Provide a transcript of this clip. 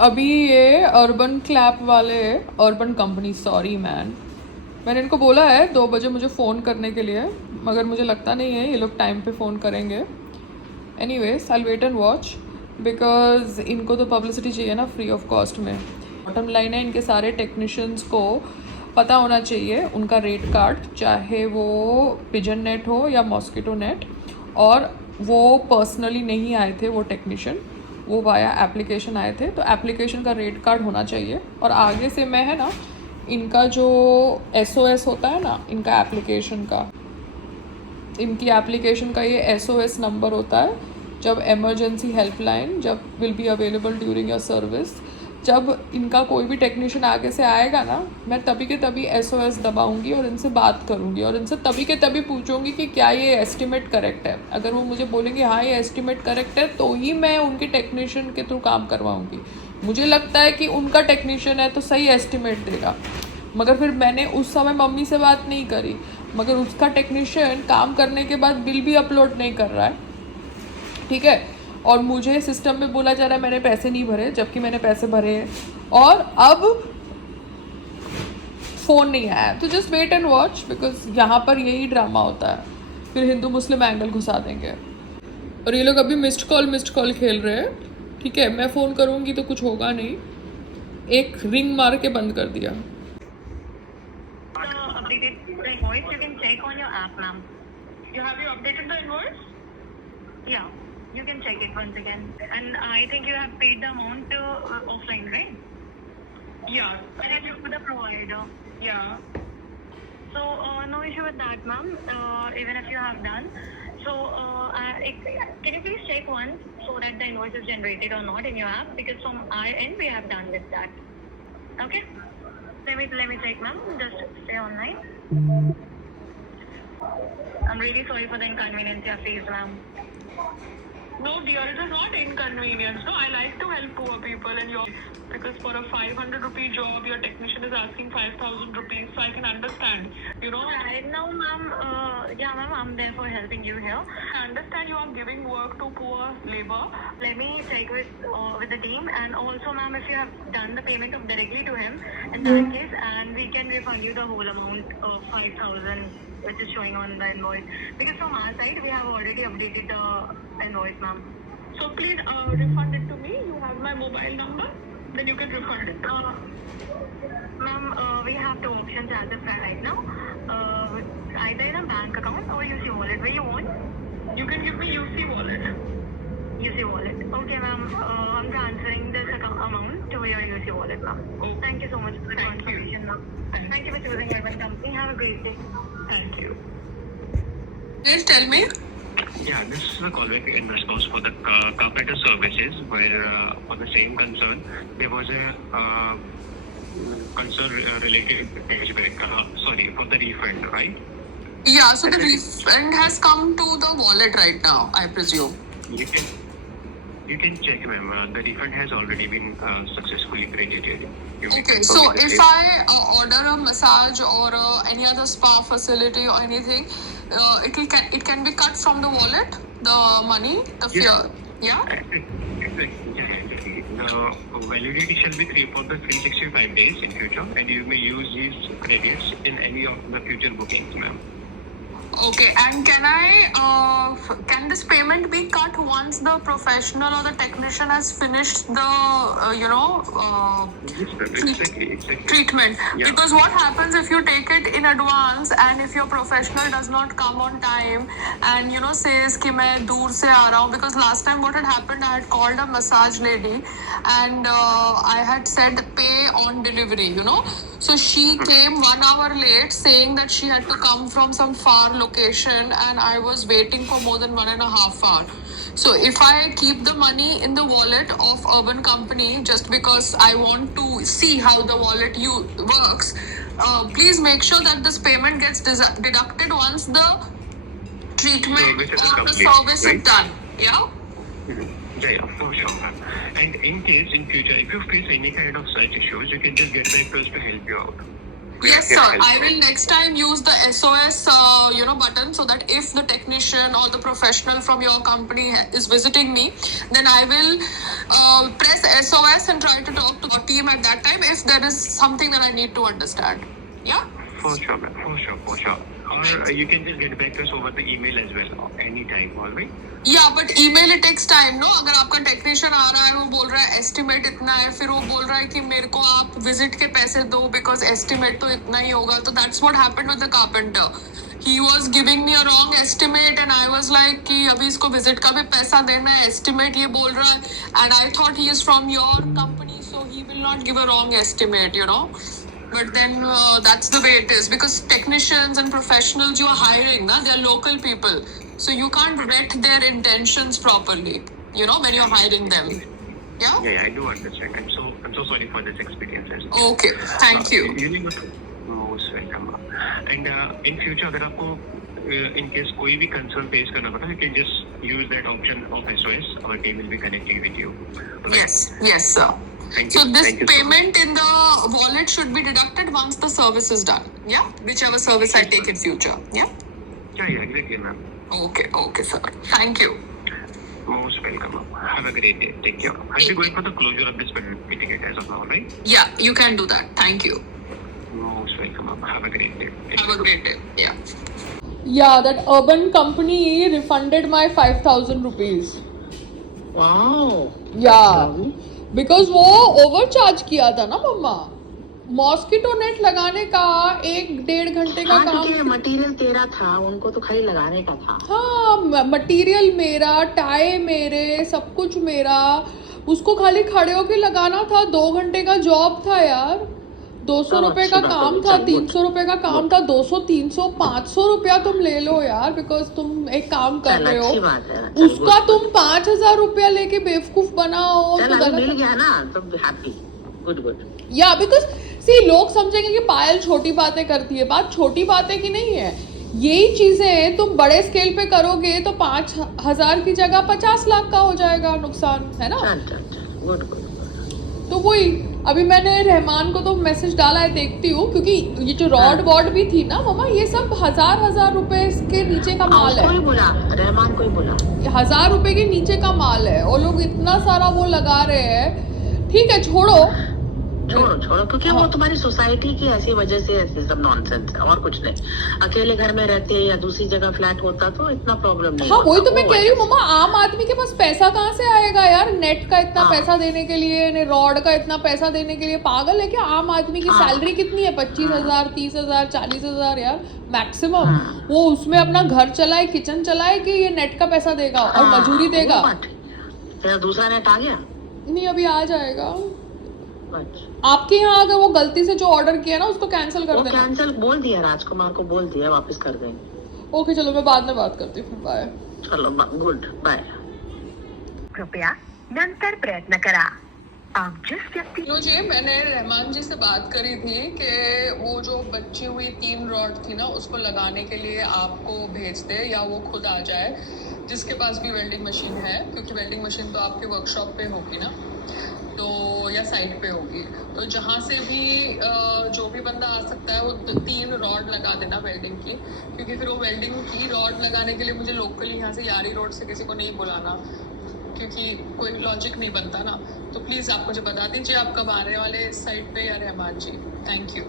अभी ये urban clap वाले, अर्बन कंपनी, सॉरी मैन, मैंने इनको बोला है 2 बजे मुझे फ़ोन करने के लिए, मगर मुझे लगता नहीं है ये लोग टाइम पे फ़ोन करेंगे. Anyways I wait and watch, because इनको तो पब्लिसिटी चाहिए ना फ्री ऑफ कॉस्ट में. बॉटम लाइन है, इनके सारे टेक्नीशियंस को पता होना चाहिए उनका रेट कार्ड, चाहे वो पिजन नेट हो या मॉस्किटो नेट. और वो पर्सनली नहीं आए थे वो टेक्नीशियन, वो वाया एप्लीकेशन आए थे, तो एप्लीकेशन का रेट कार्ड होना चाहिए. और आगे से मैं है ना, इनका जो SOS होता है ना, इनका एप्लीकेशन का, इनकी एप्लीकेशन का ये SOS नंबर होता है, जब इमरजेंसी हेल्पलाइन जब will be available during your service. जब इनका कोई भी टेक्नीशियन आगे से आएगा ना, मैं तभी के तभी SOS दबाऊंगी और इनसे बात करूंगी और इनसे तभी के तभी पूछूंगी कि क्या ये एस्टिमेट करेक्ट है. अगर वो मुझे बोलेंगे हाँ ये एस्टिमेट करेक्ट है, तो ही मैं उनके टेक्नीशियन के थ्रू काम करवाऊंगी. मुझे लगता है कि उनका टेक्नीशियन है तो सही एस्टिमेट देगा, मगर फिर मैंने उस समय मम्मी से बात नहीं करी, मगर उसका टेक्नीशियन काम करने के बाद बिल भी अपलोड नहीं कर रहा है, ठीक है. और मुझे सिस्टम में बोला जा रहा है मैंने पैसे नहीं भरे, जबकि मैंने पैसे भरे हैं और अब फ़ोन नहीं आया. तो just wait and watch, because यहाँ पर यही ड्रामा होता है, फिर हिंदू मुस्लिम एंगल घुसा देंगे. और ये लोग अभी मिस्ड कॉल खेल रहे हैं, ठीक है. मैं फ़ोन करूँगी तो कुछ होगा नहीं, एक रिंग मार के बंद कर दिया. Updated the invoice. You can check on your app, ma'am. Have you updated the invoice? Yeah, you can check it once again. And I think you have paid the amount offline, right? Yeah. And it's for the provider. Yeah. So no issue with that, ma'am. Even if you have done. So can you please check once so that the invoice is generated or not in your app? Because from our end we have done with that. Okay. Let me check, ma'am. Just stay online. I'm really sorry for the inconvenience you have faced, ma'am. No, dear, it is not inconvenience. No, I like to help poor people, and because for a 500 rupee job, your technician is asking 5,000 rupees. So I can understand. You know. Right now, ma'am. Yeah, ma'am. I'm there for helping you here. I understand you are giving work to poor labor. Let me check with the team, and also, ma'am, if you have done the payment directly to him, in that case, and we can refund you the whole amount of 5,000, which is showing on the invoice. Because from our side, we have already updated the invoice, ma'am. So please refund it to me. You have my mobile number. Then you can refund it. Ma'am, we have two options as of right now. Either in a bank account or UC wallet. Where you want? You can give me UC wallet. UC wallet. Okay, ma'am. I'm transferring this amount to your UC wallet, ma'am. Oh. Thank you so much for the Thank you. confirmation, ma'am. Thank you for choosing Urban Company. Have a great day. Thank you. Please tell me. Yeah, this is a callback in response for the carpenter services, where for the same concern, there was a concern related to cashback. Sorry, for the refund, right? Yeah, so the refund has come to the wallet right now, I presume. You can check, ma'am. The refund has already been successfully credited. Okay, so if I order a massage or any other spa facility or anything, it can be cut from the wallet, the money, the fear, yeah? Exactly. The validity shall be for the 365 days in future, and you may use these credits in any of the future bookings, ma'am. Okay, and can this payment be cut once the professional or the technician has finished the Exactly. treatment? Yeah. Because what happens if you take it in advance and if your professional does not come on time and says कि मैं दूर से आ रहा हूँ? Because last time what had happened, I had called a massage lady and I had said pay on delivery, so she came 1 hour late saying that she had to come from some far location and I was waiting for more than 1.5 hours. So if I keep the money in the wallet of Urban Company just because I want to see how the wallet works, please make sure that this payment gets deducted once the treatment or the service is done. Yeah? Yeah, for sure, ma'am. And in case in future, if you face any kind of such issues, you can just get back to us to help you out. Yes, sir. I will next time use the SOS, button, so that if the technician or the professional from your company is visiting me, then I will press SOS and try to talk to the team at that time if there is something that I need to understand. Yeah? For sure, ma'am. For sure. Or you can just get back to us over the email as well, anytime, all right? Yeah, but email it takes time, no? अगर आपका technician आ रहा है, वो बोल रहा है estimate इतना है, फिर वो बोल रहा है कि मेरे को आप विजिट के पैसे दो बिकॉज एस्टिमेट तो इतना ही होगा, तो that's what happened with the carpenter. He was giving me a wrong estimate and I was like कि अभी इसको विजिट का भी पैसा देना है, एस्टिमेट ये बोल रहा है, and I thought he is from your company, so he will not give a wrong estimate, But then that's the way it is because technicians and professionals you are hiring, they are local people. So you can't vet their intentions properly, when you're hiring them. Yeah? Yeah, I do understand. I'm so sorry for this experience as well. Okay, thank you. Most welcome. And in future, अगर आपको in case कोई भी concern face करना पड़ा, you can just use that option of SOS. Our team will be connecting with you. Yes, sir. Thank you. So this Thank you payment in the wallet should be deducted once the service is done. Yeah? Whichever service I take in future. Yeah? Yeah, exactly, ma'am. Okay, sir. Thank you. Most welcome. Have a great day. Take care. I'll be going for the closure of this ticket as of now, right? Yeah, you can do that. Thank you. Most welcome. Have a great day. Have a great day. Yeah. Yeah, that urban company refunded my 5,000 rupees. Wow. Yeah. Because वो overcharge किया था ना मम्मा. Mosquito net लगाने का 1-1.5 घंटे का काम. क्योंकि मटेरियल तेरा था, उनको तो खाली लगाने का था. हाँ, मटेरियल मेरा, टाई मेरे, सब कुछ मेरा. उसको खाली खड़े होके लगाना था. 2 घंटे का जॉब था यार. 200 रुपए का काम था, 300 रुपए का काम था. 200, 300, 500 रुपया तुम ले लो यार, बिकॉज तुम एक काम कर रहे हो. उसका तुम 5,000 रुपया लेके बेवकूफ बनाओ तो गलत. मिल गया ना, तो हैप्पी. गुड. या बिकॉज सी लोग समझेंगे कि पायल छोटी बातें करती है. बात छोटी बातें की नहीं है. यही चीजें तुम बड़े स्केल पे करोगे तो 5,000 की जगह 50 लाख का हो जाएगा नुकसान, है ना. गुड. तो वही अभी मैंने रहमान को तो मैसेज डाला है, देखती हूँ, क्योंकि ये जो रॉड वॉड भी थी ना मम्मा, ये सब 1,000 रुपए के नीचे का माल है. रहमान को ही बोला 1,000 रुपए के नीचे का माल है. और लोग इतना सारा वो लगा रहे हैं. ठीक है, छोड़ो, क्योंकि वो तुम्हारी सोसाइटी की ऐसी वजह से ऐसे सब नॉनसेंस है और कुछ नहीं. अकेले घर में रहते हैं या दूसरी जगह फ्लैट होता तो इतना प्रॉब्लम नहीं. हाँ, वही तो मैं कह रही हूँ मम्मा, आम आदमी के पास पैसा कहाँ से आएगा यार नेट का इतना पैसा देने के लिए, रॉड का इतना पैसा देने के लिए. पागल है क्या? आम आदमी की सैलरी कितनी है? 25,000, 30,000, 40,000 यार मैक्सिमम. वो उसमें अपना घर चलाए, किचन चलाए कि ये नेट का पैसा देगा और मजूरी देगा. दूसरा नेट आ गया नहीं, अभी आ जाएगा. आपके यहाँ अगर वो गलती से जो ऑर्डर किया ना उसको कैंसिल कर देना. कैंसिल बोल दिया, राजकुमार को बोल दिया, वापस कर देंगे. ओके, चलो मैं बाद में बात करती हूँ. बाय. चलो गुड बाय. कृपया नंतर प्रयत्न करा. आप जिस व्यक्ति जी, मैंने रहमान जी से बात करी थी कि वो जो बची हुई 3 रॉड थी ना उसको लगाने के लिए आपको भेज दे या वो खुद आ जाए, जिसके पास भी वेल्डिंग मशीन है, क्योंकि वेल्डिंग मशीन तो आपके वर्कशॉप पे होगी ना, तो या साइट पे होगी. तो जहाँ से भी जो भी बंदा आ सकता है वो 3 रॉड लगा देना वेल्डिंग की, क्योंकि फिर वो वेल्डिंग की रॉड लगाने के लिए मुझे लोकली यहाँ से यारी रोड से किसी को नहीं बुलाना, क्योंकि कोई लॉजिक नहीं बनता ना. तो प्लीज़ आप मुझे बता दीजिए आप कब आने वाले इस साइट पे या रहमान जी. Thank you.